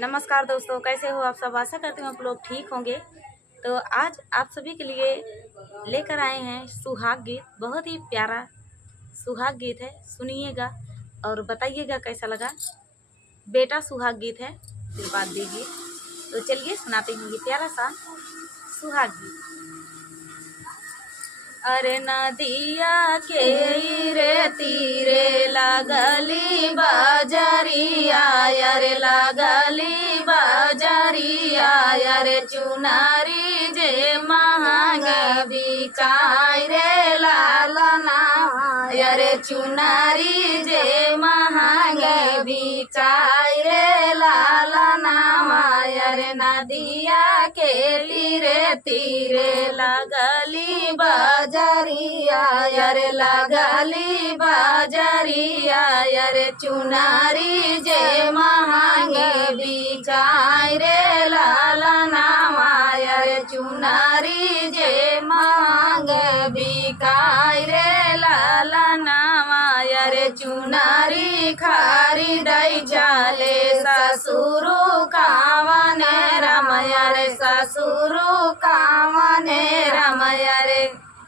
नमस्कार दोस्तों, कैसे हो आप सब। आशा करती हूँ आप लोग ठीक होंगे। तो आज आप सभी के लिए लेकर आए हैं सुहाग गीत। बहुत ही प्यारा सुहाग गीत है, सुनिएगा और बताइएगा कैसा लगा। बेटा सुहाग गीत है, आशीर्वाद दीजिए। तो चलिए सुनाते हैं ये प्यारा सा सुहाग गीत। अरे नदिया के रे तीरे लागली बाजरिया, अरे लागली बाजरिया, अरे चुनारी जे महंग बिकाय रे लालना, अरे चुनारी जे महंग बिकाय रे लालना, अरे नदिया के तीरे लागली बाजरिया, अरे लागली बाजरिया, अरे चुनारी जे महंगे बिकाय रे लालना, अरे चुनारी जे महंगे बिकाय रे लालना, अरे चुनारी खरीदै जाले ससुरु कावने रमया रे, ससुरु कावने रमया रे,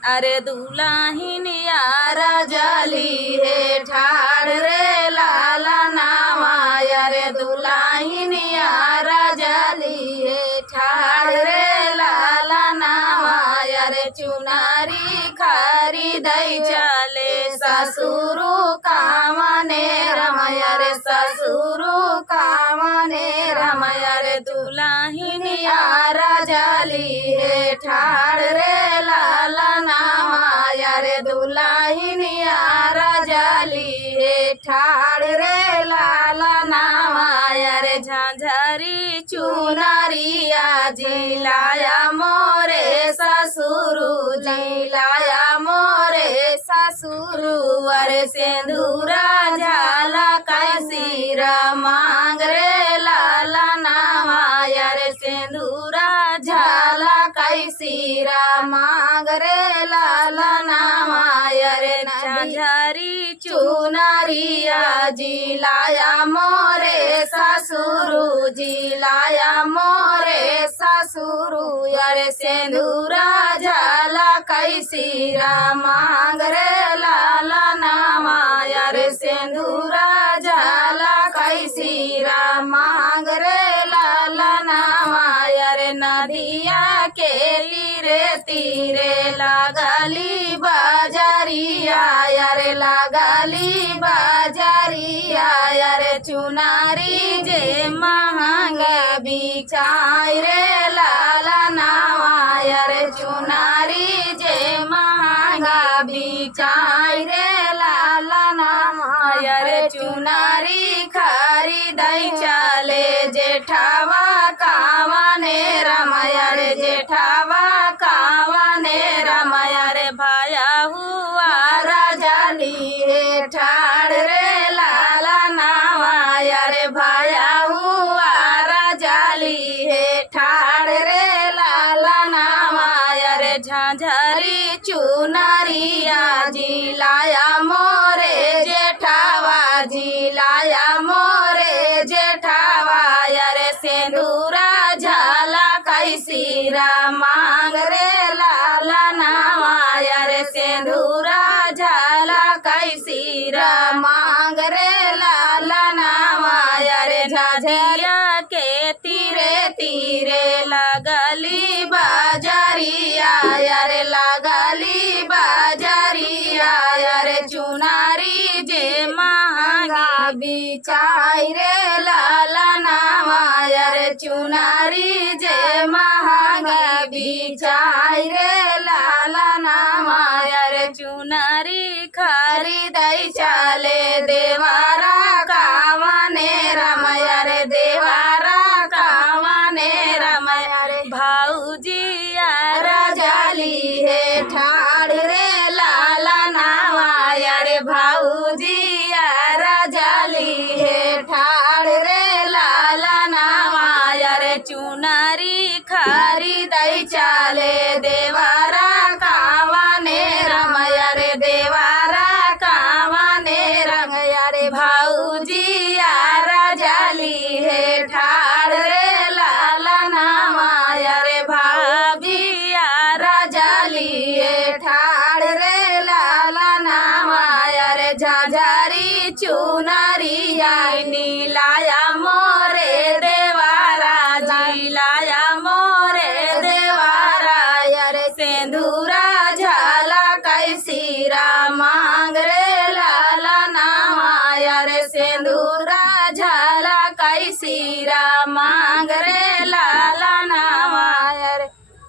अरे दुल्हन यार जली है ठाड़ रे लालना, अरे दुल्हन यार जली है ठाड़ रे लालना, अरे चुनारी खरीदै चले ससुरु कामने रमया रे, ससुरु कामने रमया रे, दुल्हन यार जली है ठाड़ रे लालना, अरे दुल्हन यार जली है ठाड़ रे लालना, अरे झांझरी चुनरिया जिलाया मोरे ससुरु, जिलाया मोरे ससुरु, अरे सिंदूरा झाला कैसीरा मांग रे लालना, अरे सिंदूरा झाला कैसीरा मांग रे लालना, अरे झांझरी चुनरिया जिलाया मोरे ससुरु, जिलाया मोरे ससुरु, अरे सिंदूरा झाला कैसीरा मांग रे लालना, अरे सिंदूरा झाला कैसीरा मांग रे लालना, अरे नदिया के तीरे लागली बाजरिया, अरे लागली बाजरिया, अरे चुनारी जे महंग बिकाय रे लालना, अरे चुनारी जे महंगा बिकाय रे लालना, अरे चुनारी खरीदै चले जेठावा कावने रमया रे, जेठावा कावने रमया रे, भाया हुआ राजली है ठाड़ रे लालना, अरे भाया हुआ राजली है ठाड़ रे लालना, अरे झांझरी चुनरिया जिलाया मोरे जेठावा, जिलाया मोरे जेठावा, अरे सिंदूरा झाला कैसीरा मांग रे लालना, अरे सिंदूरा झाला कैसीरा मांग रे लालना, अरे झांझरिया के तीरे लागली बाजरिया, अरे लागली बाजरिया, अरे चुनारी जे महंगा बिकाय रे लालना, अरे चुनारी जे महंगा बिकाय रे लालना, अरे चुनारी खरीदै चले देवारा कावने रमया रे, देवारा कावने रमया रे, भाऊजी यार जली है ठाड़ रे लालना, अरे भाऊजी यार जली है ठाड़ रे लालना, अरे चुनारी खरीदै चले देवारा कावने रमया रे, देवारा कावने रमया रे, भाऊजी यार जली है ठाड़ कई सीरा मांग रे लाला नावायर।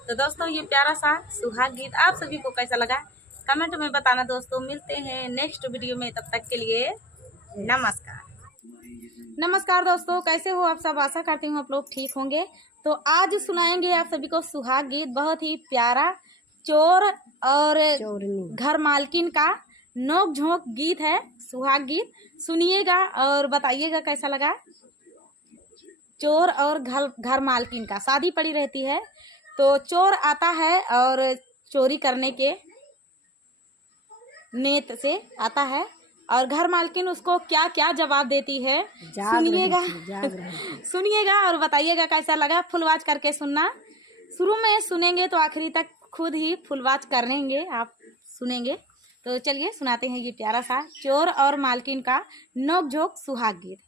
तो दोस्तों ये प्यारा सा सुहाग गीत आप सभी को कैसा लगा कमेंट में बताना दोस्तों। मिलते हैं नेक्स्ट वीडियो में, तब तक के लिए नमस्कार। नमस्कार दोस्तों, कैसे हो आप सब? आशा करती हूँ आप लोग ठीक होंगे। तो आज सुनाएंगे आप सभी को सुहाग गीत, बहुत ही प्यारा चोर और घर मालकिन का नोक झोंक गीत है, सुहाग गीत। सुनिएगा और बताइएगा कैसा लगा। चोर और घर मालकिन का शादी पड़ी रहती है, तो चोर आता है और चोरी करने के नेत से आता है और घर मालकिन उसको क्या क्या जवाब देती है सुनिएगा। सुनिएगा और बताइएगा कैसा लगा। फुल वॉच करके सुनना, शुरू में सुनेंगे तो आखिरी तक खुद ही फुल वॉच करेंगे, आप सुनेंगे। तो चलिए सुनाते हैं ये प्यारा सा चोर और मालकिन का नोक झोंक सुहाग गीत।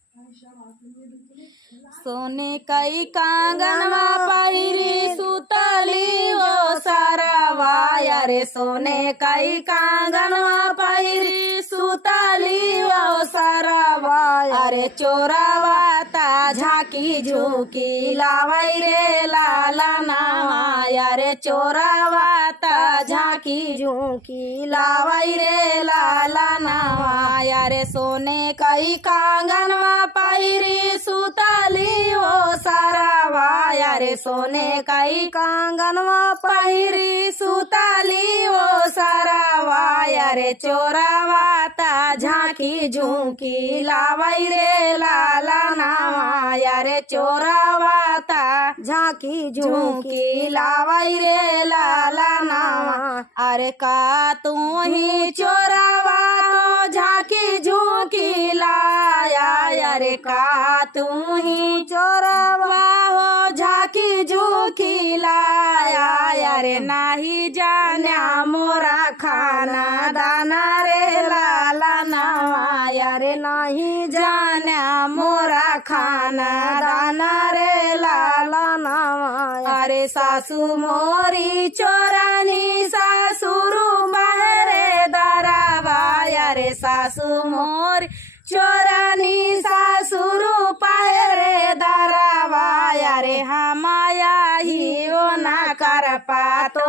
सोने कई कांगनवा पहिरी सुतली वो सरवाया रे, सोने कई कांगनवा पहिरी सुतली वो सरवाया रे, चोरावाता झाकी झुकी लावई रे लाला नावाया रे, चोरावाता झाकी झुकी लावई रे लाला नावाया रे, सोने कई कांगनवा पहिरी सुतली वो सरवाया रे, सोने कई कांगनवा पहिरी सुतली वो सरवाया रे, चोरावाता झांकी झुंकी लावई रे लाला नावाया रे, चोरावाता झांकी झुंकी लावई रे लाला नावा। अरे का तू ही चोरावा तो झांकी झुंकी लाया, अरे का तू ही चोरावा हो झांकी झुंकी लाया, अरे नाही जान्या मोरा खाना दाना रे लाला नावाया रे, नाही जान्या मोरा खाना दाना रे लाला नावाया। अरे सासू मोरी चोरानी सासुरु बाहरे दरावाया रे, सासू मोरी चोरानी सासुरु पायरे दरावाया रे, हमाया ही ओ ना कर पातो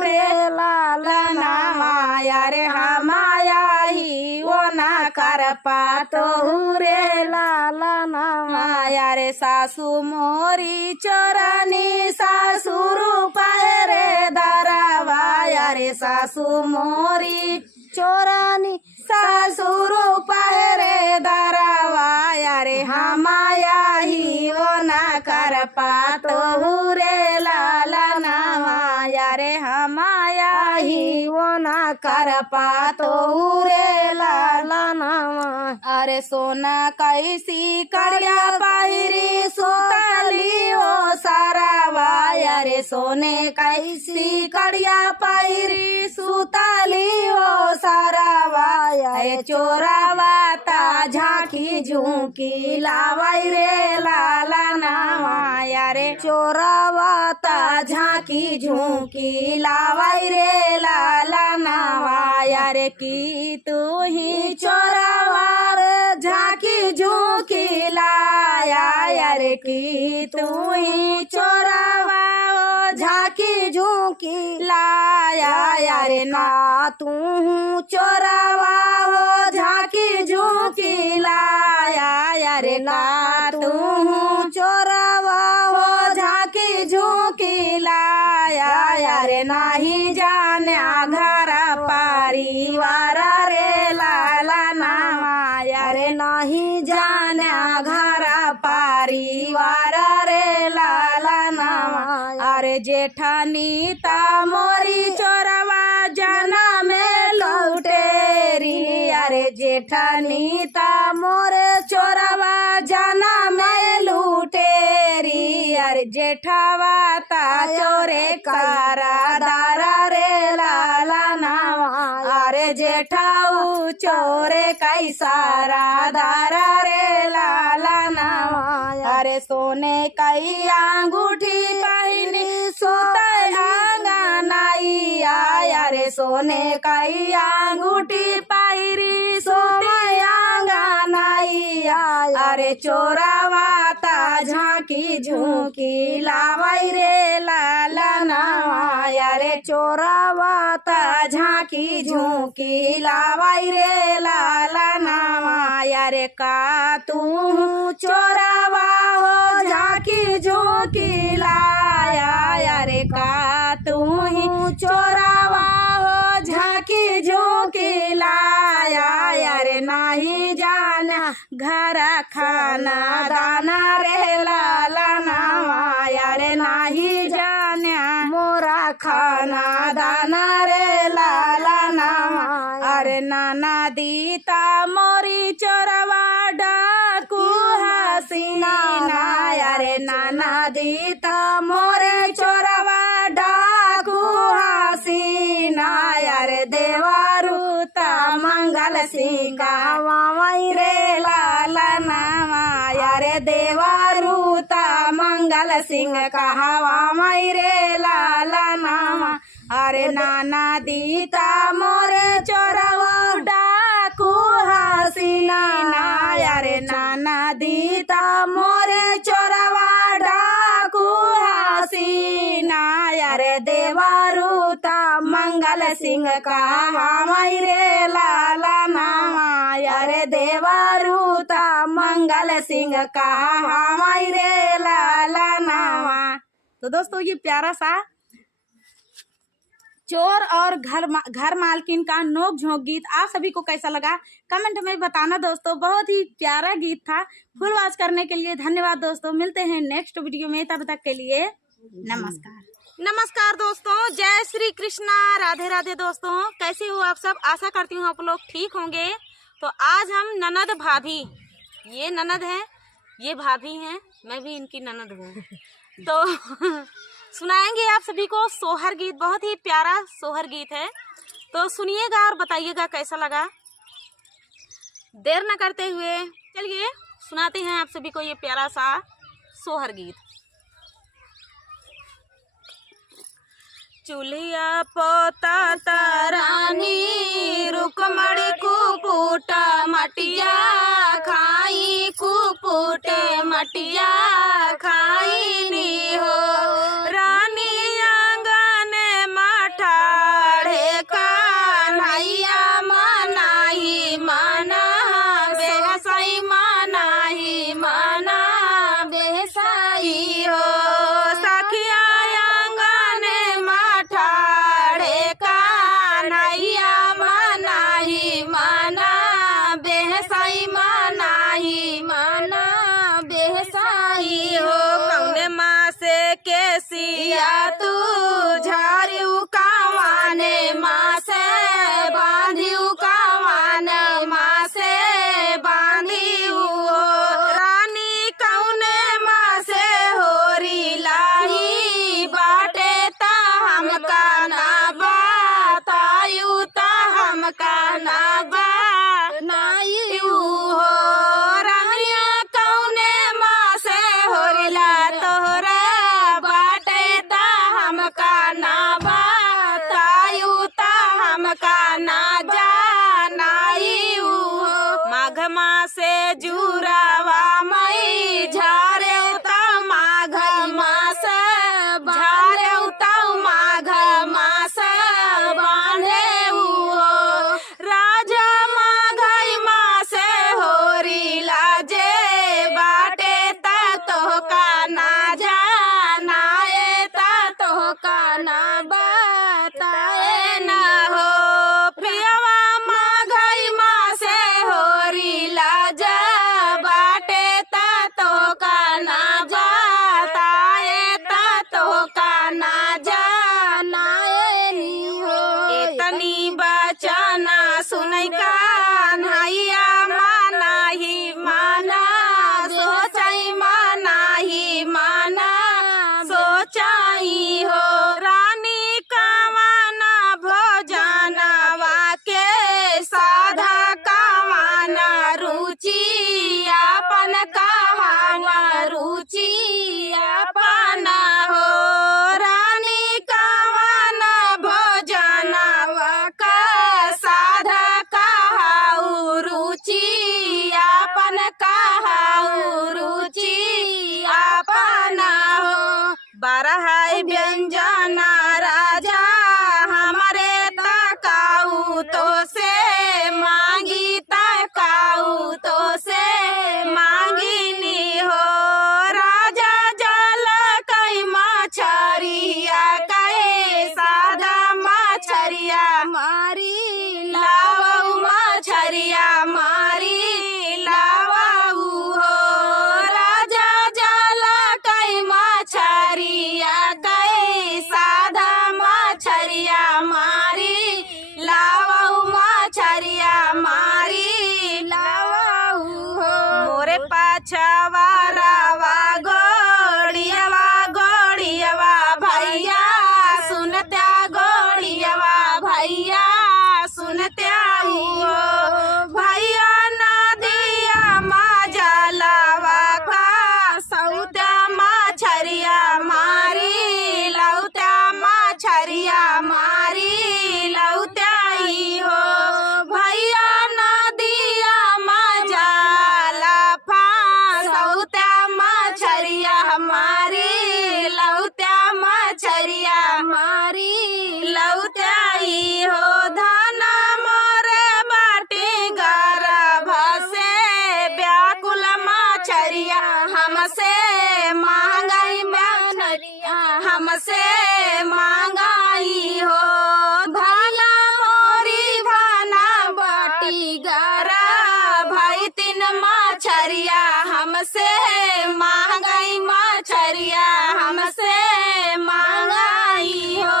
रे लाला नावाया रे, हमाया ही ओ ना कर पातो रे लाला नावाया रे, सासू मोरी चोरानी सासुरु पायरे दरावाया रे, सासू मोरी चोरानी सासुरु पायरे दरावाया रे, हमाया ही वो ना कर पातो रे लाला नावाया रे, हमाया ही वो ना कर पातो रे लाला नावा। अरे सोना कैसी कड़िया पायरी सुतली वो सरवाया रे, सोने कैसी कड़िया पायरी सुतली वो सरवाया रे, चोरावाता झांकी झुंकी लावई रे लाला नावाया रे, चोरावाता झांकी झुंकी लावई रे लाला नावाया रे, की तू ही चोरावा रे झांकी झुंकी लाया रे, की तू ही चोरावा झांकी झुंकी लाया रे, ना तू चोरावा हो झांकी झुंकी लाया रे, ना तू चोरावा हो झांकी झुंकी लाया रे, नाही जान्या घर परिवार रे लाला नावाया रे, नाही जान्या घर परिवार रे लाला नावा। अरे जेठानी ता मोरी चोरवा जाना में लौटेरी, अरे जेठानी ता मोरे चोरवा जाना में लूटेरी, अरे जेठावा ता चोरे कारा दारा रे लाला नावा। अरे जेठाऊ चोरे कैसारा दारा रे लाला नावा। अरे सोने कई अंगूठी पहनी सोते आंगनाई आया रे, सोने कई अंगूठी पायरी सोते आंगनाई मैया अरे चोरावा ता झांकी झुकी लावाई रे लालनावा अरे चोरावा ता झांकी झुकी लावाई रे लालनावा अरे का तू चोरावा हो झांकी झुकी लाया अरे का तू ही चोरावा हो झांकी झुकी लाया अरे नाही जाना घर खाना दाना रे लालनावा अरे नाही जाना मोरा खाना दाना रे लालनावा अरे नाना दीता मोरी चोरवा डाकू हसीना अरे नाना दीता मोरे चोरवा डाकू हसीना अरे देवारूता मंगल सिंह वाई रे लालनावा अरे देवारूता मंगल सिंह कहावा माई रे लालनावा अरे नाना दीता मोरे चोरवा डाकू हसीना अरे नाना दीता मोरे चोरवा डाकू हसीना अरे देवारूता मंगल सिंह कहावा माई रे लालनावा अरे देवारूता मंगल सिंह कहावा माई रे लालनावा। तो दोस्तों ये प्यारा सा चोर और घर मालकिन का नोक झोंक गीत आप सभी को कैसा लगा कमेंट में बताना दोस्तों। बहुत ही प्यारा गीत था। फुल वॉच करने के लिए धन्यवाद दोस्तों। मिलते हैं नेक्स्ट वीडियो में, तब तक के लिए नमस्कार दोस्तों। जय श्री कृष्णा, राधे राधे दोस्तों। कैसे हो आप सब? आशा करती हूँ आप लोग ठीक होंगे। तो आज हम ननद भाभी, ये ननद है, ये भाभी हैं, मैं भी इनकी ननद हूँ, तो सुनाएंगे आप सभी को सोहर गीत। बहुत ही प्यारा सोहर गीत है, तो सुनिएगा और बताइएगा कैसा लगा। देर न करते हुए चलिए सुनाते हैं आप सभी को ये प्यारा सा सोहर गीत। चूल्हिया पोता तारानी रुकमणी कुपुट मटिया खाई कुपुट मटिया खाई नी हो रानी आंगन मठाड़े कान्हैया मनाही मना बेहसाई मनाही मना बेहसाई हो सखिया आंगन मठाड़े कान्हैया मनाही मना बेहसाई मनाही मना बेहसाई हो कौने माँ से केसिया तू झारियू कावाने माँ से बांधियू कावान माँ से बांधियू रानी कौने माँ से होरी लाही बाटे ता हमका ना बतायू ता हमका ना बतायू हो रानिया कौने माँ से होरिला तोहरा बाटे ता हम कई व्यंजन राजा हमारे तकाऊ तो से मांगी तकाऊ तो से मांगिनी हो राजा जल कई मछरिया कई सादा मछरिया मारी लावऊ मछरिया मारी लावऊ हो राजा जल कई मछरिया कई सादा मछरिया मारी लावऊ मछरिया मारी लावऊ हो मोरे पछवारावा गोड़ियावा गोड़ियावा भैया सुनत्या गोड़ियावा भैया सुनत्या हो भैया नदिया मजलावा का सौत्या मछरिया मारी लौत्या मछरिया मारी लौत्या हो भैया नदिया मजला फा सौत्या मछरिया मारी लौत्या मछरिया मारी लौत्या हो धना मोरे बाटी गर्भ से व्याकुल मछरिया हमसे मांगाई मछरिया हमसे मांगाई हो धना मोरी धना बाटी गर्भ भाई तीन मछरिया हमसे मांगाई मछरिया हमसे मांगाई हो।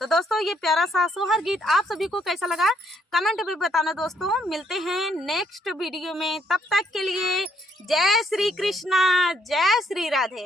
तो दोस्तों ये प्यारा सा सोहर गीत आप सभी को कैसा लगा कमेंट में बताना दोस्तों। मिलते हैं नेक्स्ट वीडियो में, तब तक के लिए जय श्री कृष्णा जय श्री राधे।